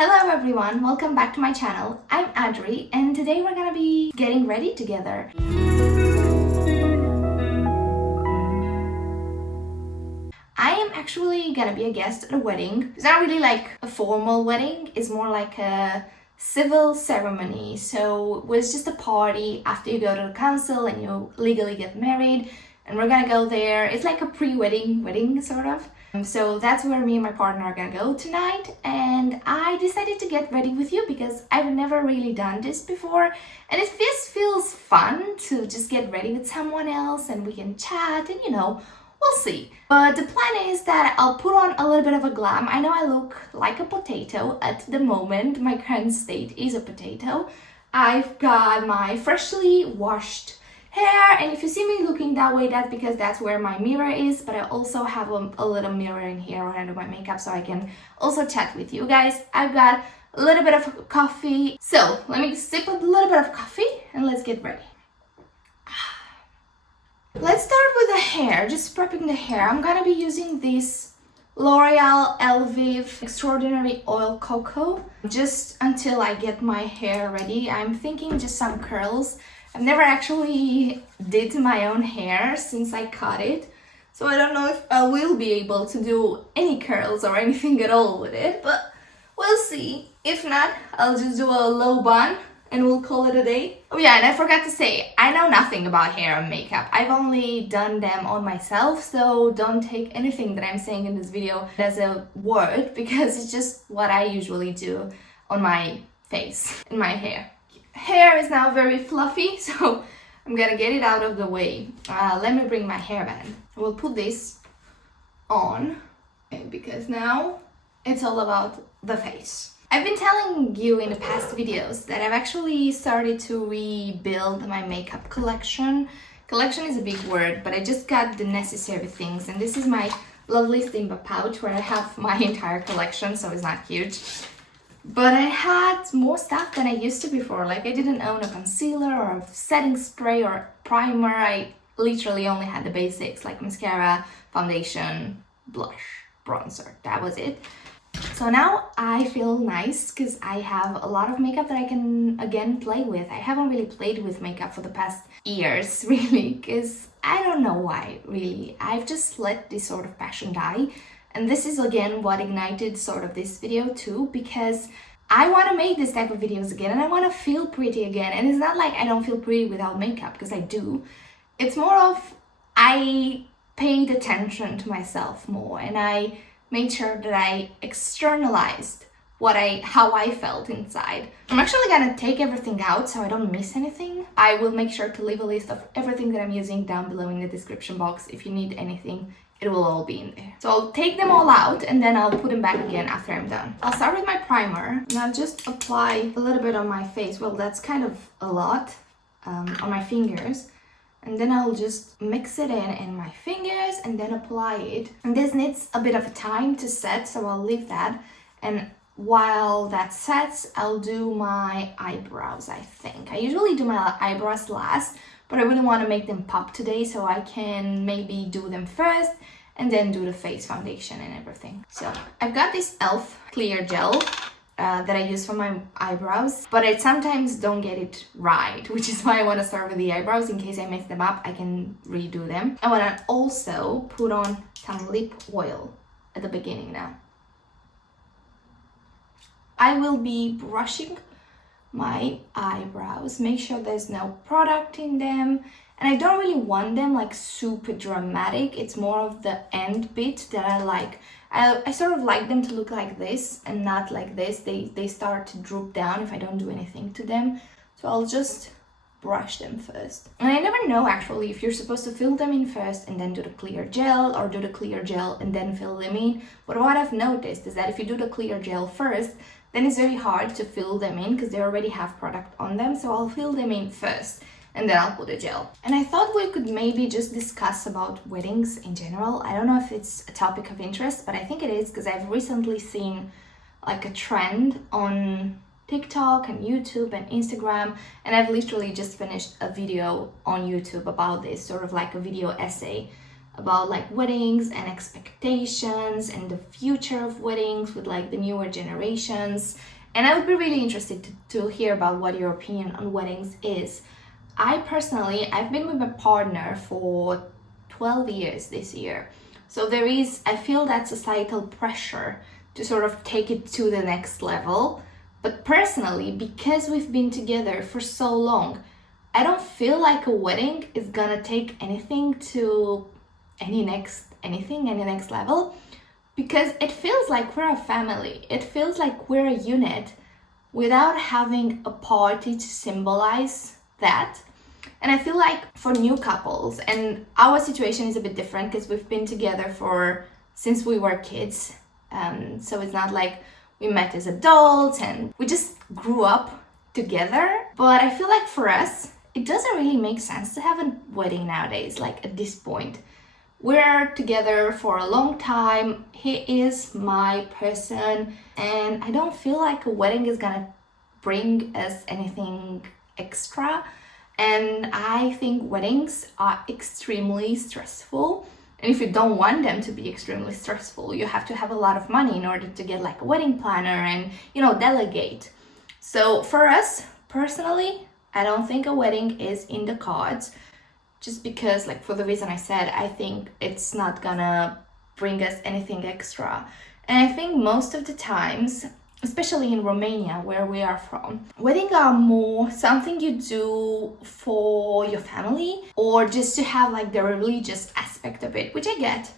Hello everyone, welcome back to my channel. I'm Adri and today we're gonna be getting ready together. I am actually gonna be a guest at a wedding. It's not really like a formal wedding, it's more like a civil ceremony. So it's just a party after you go to the council and you legally get married, and we're gonna go there. It's like a pre-wedding wedding sort of. So that's where me and my partner are gonna go tonight, and I decided to get ready with you because I've never really done this before, and it just feels fun to just get ready with someone else and we can chat and we'll see. But the plan is that I'll put on a little bit of a glam. I know I look like a potato at the moment. My current state is a potato. I've got my freshly washed hair, and if you see me looking that way, that's because that's where my mirror is, but I also have a little mirror in here when I do my makeup so I can also chat with you guys. I've got a little bit of coffee, so let me sip a little bit of coffee and let's get ready. Let's start with the hair, just prepping the hair. I'm gonna be using this L'Oreal Elvive Extraordinary Oil Cocoa just until I get my hair ready. I'm thinking just some curls. I've never actually did my own hair since I cut it, so I don't know if I will be able to do any curls or anything at all with it, but we'll see. If not, I'll just do a low bun and we'll call it a day. Oh yeah, and I forgot to say, I know nothing about hair and makeup. I've only done them on myself, so don't take anything that I'm saying in this video as a word, because it's just what I usually do on my face and my hair. Hair is now very fluffy, so I'm gonna get it out of the way. Let me bring my hairband. We'll put this on, because now it's all about the face. I've been telling you in the past videos that I've actually started to rebuild my makeup collection. Collection is a big word, but I just got the necessary things, and this is my lovely Simba pouch where I have my entire collection, so it's not huge. But I had more stuff than I used to before. Like, I didn't own a concealer or a setting spray or primer. I literally only had the basics like mascara, foundation, blush, bronzer. That was it. So now I feel nice because I have a lot of makeup that I can again play with. I haven't really played with makeup for the past years, really, because I don't know why, really. I've just let this sort of passion die. And this is again what ignited sort of this video too, because I want to make this type of videos again and I want to feel pretty again. And it's not like I don't feel pretty without makeup, because I do. It's more of I paid attention to myself more, and I made sure that I externalized how I felt inside. I'm actually gonna take everything out so I don't miss anything. I will make sure to leave a list of everything that I'm using down below in the description box. If you need anything, it will all be in there. So I'll take them all out and then I'll put them back again after I'm done. I'll start with my primer, and I'll just apply a little bit on my face. Well, that's kind of a lot on my fingers. And then I'll just mix it in my fingers and then apply it. And this needs a bit of time to set, so I'll leave that. And while that sets, I'll do my eyebrows, I think. I usually do my eyebrows last, but I really want to make them pop today, so I can maybe do them first and then do the face foundation and everything. So I've got this e.l.f. clear gel that I use for my eyebrows, but I sometimes don't get it right, which is why I want to start with the eyebrows. In case I mess them up, I can redo them. I want to also put on some lip oil at the beginning now. I will be brushing my eyebrows, make sure there's no product in them, and I don't really want them like super dramatic. It's more of the end bit that I like. I sort of like them to look like this and not like this. They start to droop down if I don't do anything to them, so I'll just brush them first. And I never know actually if you're supposed to fill them in first and then do the clear gel, or do the clear gel and then fill them in. But what I've noticed is that if you do the clear gel first, then it's very hard to fill them in because they already have product on them. So I'll fill them in first and then I'll put the gel. And I thought we could maybe just discuss about weddings in general. I don't know if it's a topic of interest, but I think it is, because I've recently seen like a trend on TikTok and YouTube and Instagram, and I've literally just finished a video on YouTube about this, sort of like a video essay about like weddings and expectations and the future of weddings with like the newer generations. And I would be really interested to hear about what your opinion on weddings is. I've been with my partner for 12 years this year. So I feel that societal pressure to sort of take it to the next level. But personally, because we've been together for so long, I don't feel like a wedding is gonna take anything to any next level, because it feels like we're a family. It feels like we're a unit without having a party to symbolize that. And I feel like for new couples, and our situation is a bit different because we've been together since we were kids. So it's not like we met as adults and we just grew up together. But I feel like for us, it doesn't really make sense to have a wedding nowadays, like at this point. We're together for a long time. He is my person, and I don't feel like a wedding is gonna bring us anything extra. And I think weddings are extremely stressful. And if you don't want them to be extremely stressful, you have to have a lot of money in order to get like a wedding planner and, delegate. So for us, personally, I don't think a wedding is in the cards, just because, like, for the reason I said, I think it's not gonna bring us anything extra. And I think most of the times, especially in Romania, where we are from, weddings are more something you do for your family or just to have like the religious aspect of it, which I get.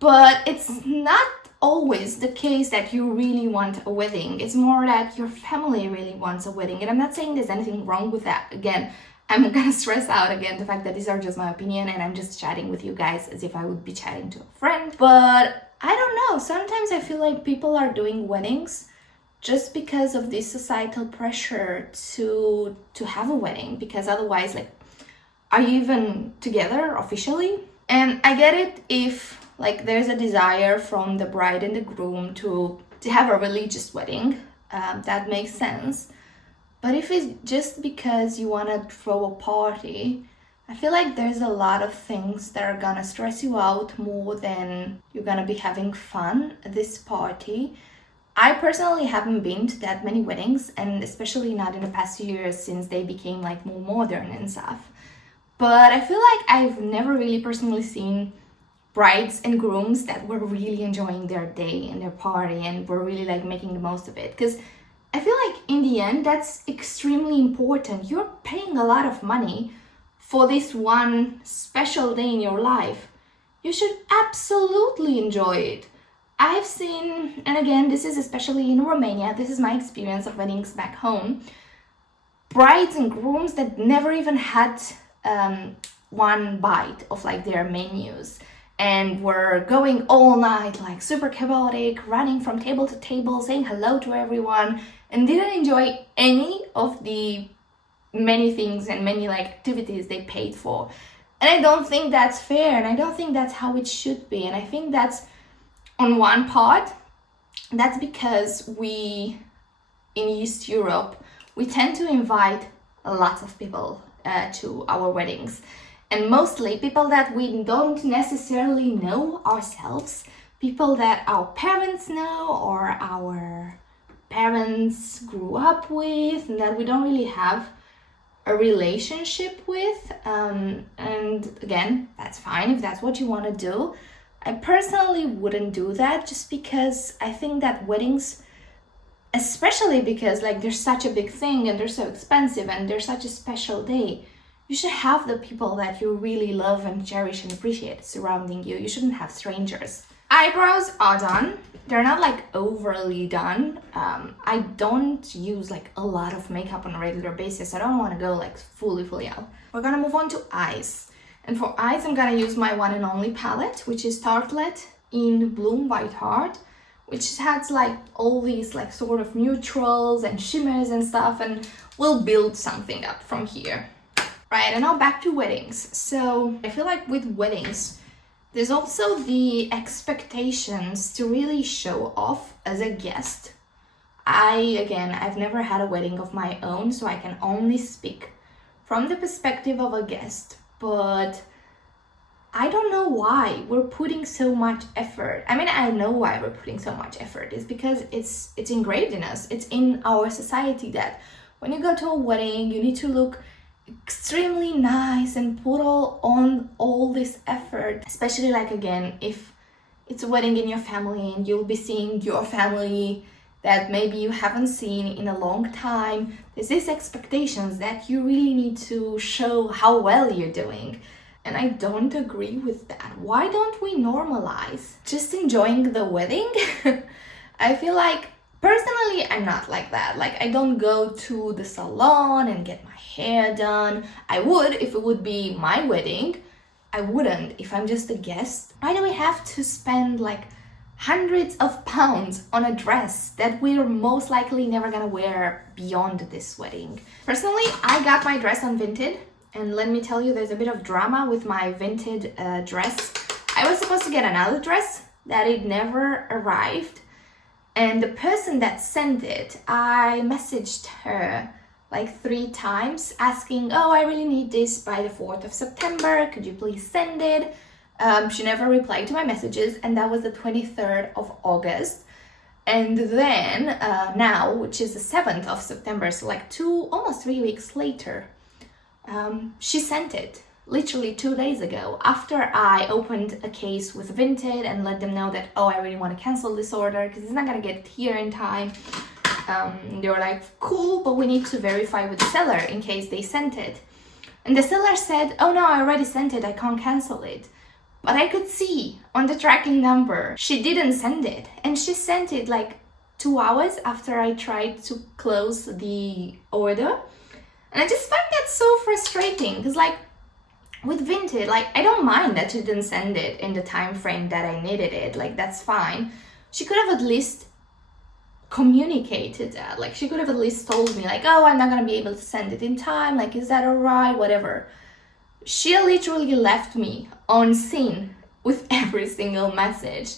But it's not always the case that you really want a wedding. It's more that your family really wants a wedding. And I'm not saying there's anything wrong with that. Again, I'm gonna stress out again the fact that these are just my opinion and I'm just chatting with you guys as if I would be chatting to a friend. But I don't know, sometimes I feel like people are doing weddings just because of this societal pressure to have a wedding, because otherwise, like, are you even together officially? And I get it if like there's a desire from the bride and the groom to have a religious wedding, that makes sense. But if it's just because you want to throw a party, I feel like there's a lot of things that are gonna stress you out more than you're gonna be having fun at this party. I personally haven't been to that many weddings, and especially not in the past few years since they became like more modern and stuff. But I feel like I've never really personally seen brides and grooms that were really enjoying their day and their party and were really like making the most of it. Because I feel like in the end, that's extremely important. You're paying a lot of money for this one special day in your life. You should absolutely enjoy it. I've seen, and again, this is especially in Romania, this is my experience of weddings back home, brides and grooms that never even had one bite of like their menus and were going all night, like super chaotic, running from table to table, saying hello to everyone, and didn't enjoy any of the many things and many like activities they paid for. And I don't think that's fair, and I don't think that's how it should be. And I think that's, on one part, that's because we, in East Europe, we tend to invite lots of people to our weddings. And mostly people that we don't necessarily know ourselves, people that our parents know or our parents grew up with and that we don't really have a relationship with. And again, that's fine if that's what you want to do. I personally wouldn't do that, just because I think that weddings, especially because like they're such a big thing and they're so expensive and they're such a special day, you should have the people that you really love and cherish and appreciate surrounding you. You shouldn't have strangers. Eyebrows are done. They're not like overly done. I don't use like a lot of makeup on a regular basis. I don't want to go like fully out. We're gonna move on to eyes. And for eyes, I'm gonna use my one and only palette, which is Tartelette in Bloom White Heart, which has like all these like sort of neutrals and shimmers and stuff, and we'll build something up from here. Right, and now back to weddings. So I feel like with weddings, there's also the expectations to really show off as a guest. I've never had a wedding of my own, so I can only speak from the perspective of a guest. But I don't know why we're putting so much effort. I mean, I know why we're putting so much effort. It's because it's engraved in us. It's in our society that when you go to a wedding, you need to look extremely nice and put all this effort. Especially like, again, if it's a wedding in your family and you'll be seeing your family that maybe you haven't seen in a long time. There's these expectations that you really need to show how well you're doing. And I don't agree with that. Why don't we normalize just enjoying the wedding? I feel like, personally, I'm not like that. Like, I don't go to the salon and get my hair done. I would if it would be my wedding. I wouldn't if I'm just a guest. Why do we have to spend like hundreds of pounds on a dress that we're most likely never gonna wear beyond this wedding? Personally, I got my dress on Vinted. And let me tell you, there's a bit of drama with my Vinted dress. I was supposed to get another dress that it never arrived. And the person that sent it, I messaged her like 3 times asking, oh, I really need this by the 4th of September. Could you please send it? She never replied to my messages, and that was the 23rd of August. And then now, which is the 7th of September, so like almost 3 weeks later, she sent it literally 2 days ago after I opened a case with Vinted and let them know that, oh, I really want to cancel this order because it's not gonna get here in time. They were like, cool, but we need to verify with the seller in case they sent it. And the seller said, oh no, I already sent it, I can't cancel it. But I could see on the tracking number she didn't send it, and she sent it like 2 hours after I tried to close the order. And I just find that so frustrating because, like, with Vinted, like, I don't mind that she didn't send it in the time frame that I needed it. Like, that's fine. She could have at least communicated that. Like, she could have at least told me, like, oh, I'm not gonna be able to send it in time. Like, is that alright? Whatever. She literally left me on scene with every single message.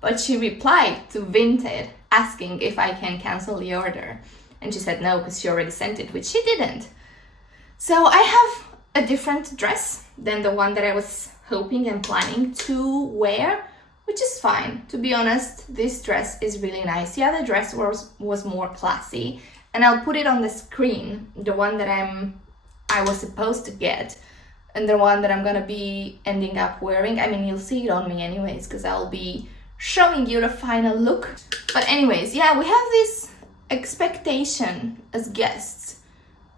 But she replied to Vinted asking if I can cancel the order. And she said no, because she already sent it, which she didn't. So I have a different dress than the one that I was hoping and planning to wear, which is fine. To be honest, this dress is really nice. The other dress was more classy, and I'll put it on the screen, the one that I was supposed to get, and the one that I'm gonna be ending up wearing. I mean, you'll see it on me anyways, because I'll be showing you the final look. But anyways, yeah, we have this expectation as guests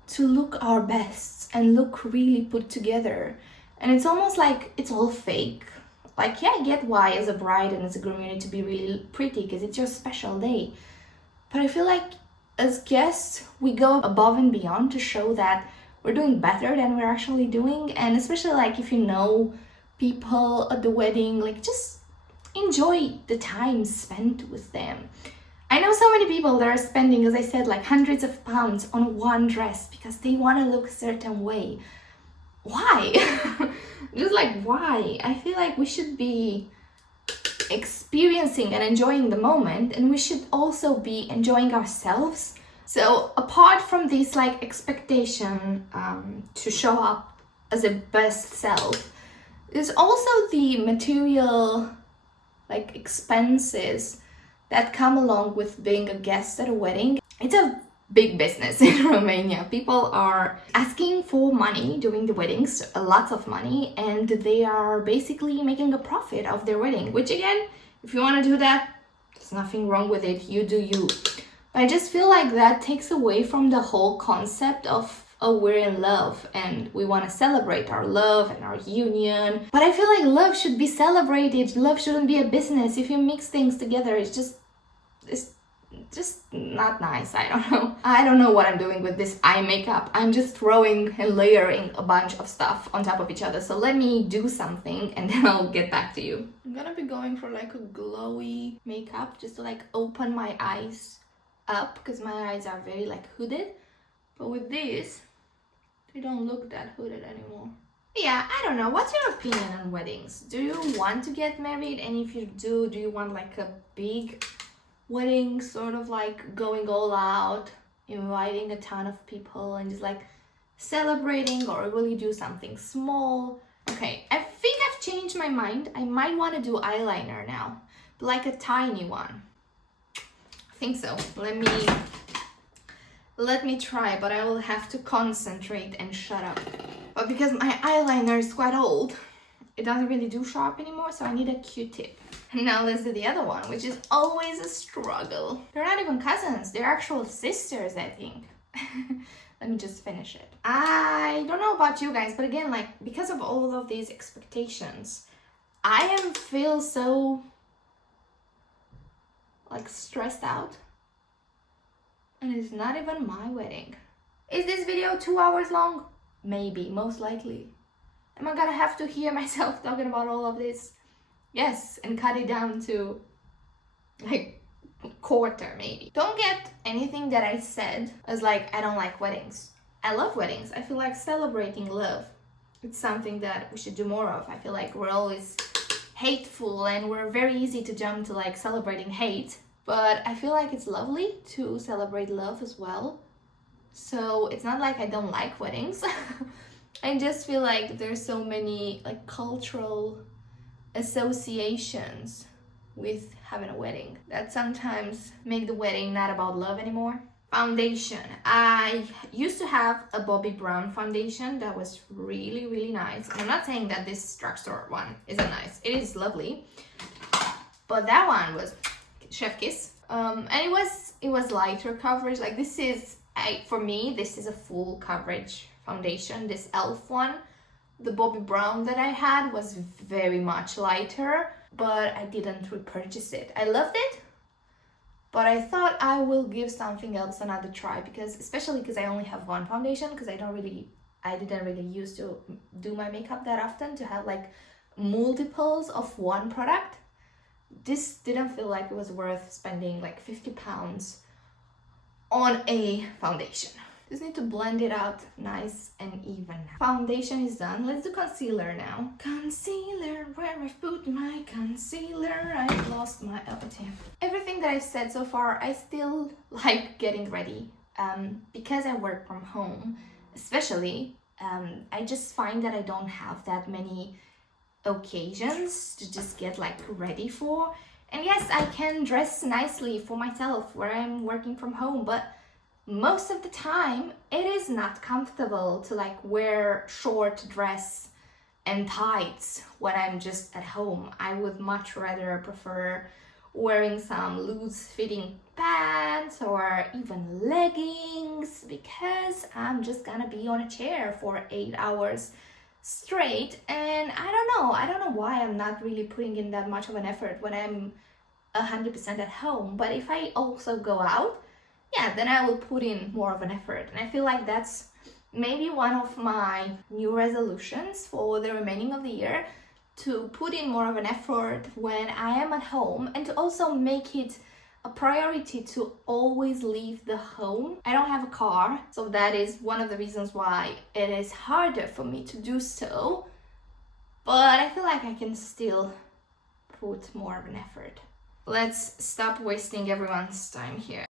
to look our best and look really put together, and it's almost like it's all fake. Like, yeah, I get why as a bride and as a groom you need to be really pretty because it's your special day, but I feel like as guests we go above and beyond to show that we're doing better than we're actually doing. And especially like if you know people at the wedding, like, just enjoy the time spent with them. I know so many people that are spending, as I said, like hundreds of pounds on one dress because they want to look a certain way. Why? Just like, why? I feel like we should be experiencing and enjoying the moment, and we should also be enjoying ourselves. So apart from this like expectation to show up as a best self, there's also the material like expenses that come along with being a guest at a wedding. It's a big business in Romania. People are asking for money during the weddings, lots of money, and they are basically making a profit of their wedding, which again, if you want to do that, there's nothing wrong with it, you do you. But I just feel like that takes away from the whole concept of, oh, we're in love and we want to celebrate our love and our union. But I feel like love should be celebrated. Love shouldn't be a business. If you mix things together, it's just not nice. I don't know what I'm doing with this eye makeup. I'm just throwing and layering a bunch of stuff on top of each other. So let me do something and then I'll get back to you. I'm gonna be going for like a glowy makeup just to like open my eyes up because my eyes are very like hooded. But with this, they don't look that hooded anymore. Yeah, I don't know. What's your opinion on weddings? Do you want to get married? And if you do you want like a big wedding, sort of like going all out, inviting a ton of people and just like celebrating, or will you do something small? Okay, I think I've changed my mind. I might want to do eyeliner now, but like a tiny one. I think so. Let me try, but I will have to concentrate and shut up. But because my eyeliner is quite old, it doesn't really do sharp anymore, so I need a Q-tip. And now let's do the other one, which is always a struggle. They're not even cousins, they're actual sisters, I think. Let me just finish it. I don't know about you guys, but again, like, because of all of these expectations, I feel so, like, stressed out. And it's not even my wedding. Is this video 2 hours long? Maybe, most likely. Am I gonna have to hear myself talking about all of this? Yes, and cut it down to like quarter maybe. Don't get anything that I said as like I don't like weddings. I love weddings. I feel like celebrating love. It's something that we should do more of. I feel like we're always hateful and we're very easy to jump to like celebrating hate. But I feel like it's lovely to celebrate love as well. So it's not like I don't like weddings. I just feel like there's so many like cultural associations with having a wedding that sometimes make the wedding not about love anymore. Foundation. I used to have a Bobbi Brown foundation that was really, really nice. And I'm not saying that this drugstore one isn't nice. It is lovely. But that one was chef kiss. And it was lighter coverage. Like this is, for me, this is a full coverage foundation. This e.l.f. one. The Bobbi Brown that I had was very much lighter, but I didn't repurchase it. I loved it, but I thought I will give something else another try, because especially because I only have one foundation, because I didn't really used to do my makeup that often, to have like multiples of one product. This didn't feel like it was worth spending like £50 on a foundation. Just need to blend it out nice and even. Foundation is done. Let's do concealer now. Concealer, where I put my concealer? I've lost my appetite. Everything that I've said so far, I still like getting ready. Because I work from home, especially, I just find that I don't have that many occasions to just get like ready for. And yes, I can dress nicely for myself where I'm working from home, but most of the time it is not comfortable to like wear short dress and tights when I'm just at home. I would much rather prefer wearing some loose fitting pants or even leggings, because I'm just gonna be on a chair for 8 hours straight, and I don't know why I'm not really putting in that much of an effort when I'm 100% at home. But if I also go out, yeah, then I will put in more of an effort. And I feel like that's maybe one of my new resolutions for the remaining of the year, to put in more of an effort when I am at home, and to also make it a priority to always leave the home. I don't have a car, so that is one of the reasons why it is harder for me to do so. But I feel like I can still put more of an effort. Let's stop wasting everyone's time here.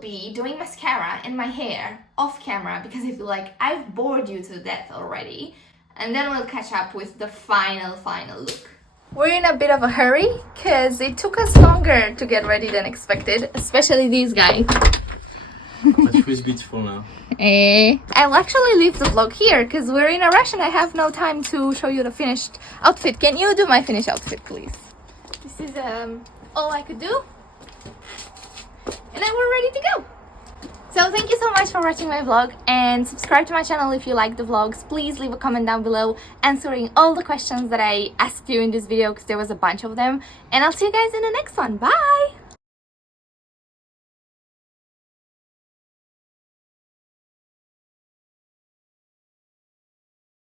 Be doing mascara and my hair off camera, because I feel like I've bored you to death already, and then we'll catch up with the final look. We're in a bit of a hurry because it took us longer to get ready than expected, especially these guys. But who's beautiful now? I'll actually leave the vlog here because we're in a rush and I have no time to show you the finished outfit. Can you do my finished outfit, please? This is all I could do. And then we're ready to go. So thank you so much for watching my vlog, and subscribe to my channel if you like the vlogs. Please leave a comment down below answering all the questions that I asked you in this video, because there was a bunch of them. And I'll see you guys in the next one. Bye!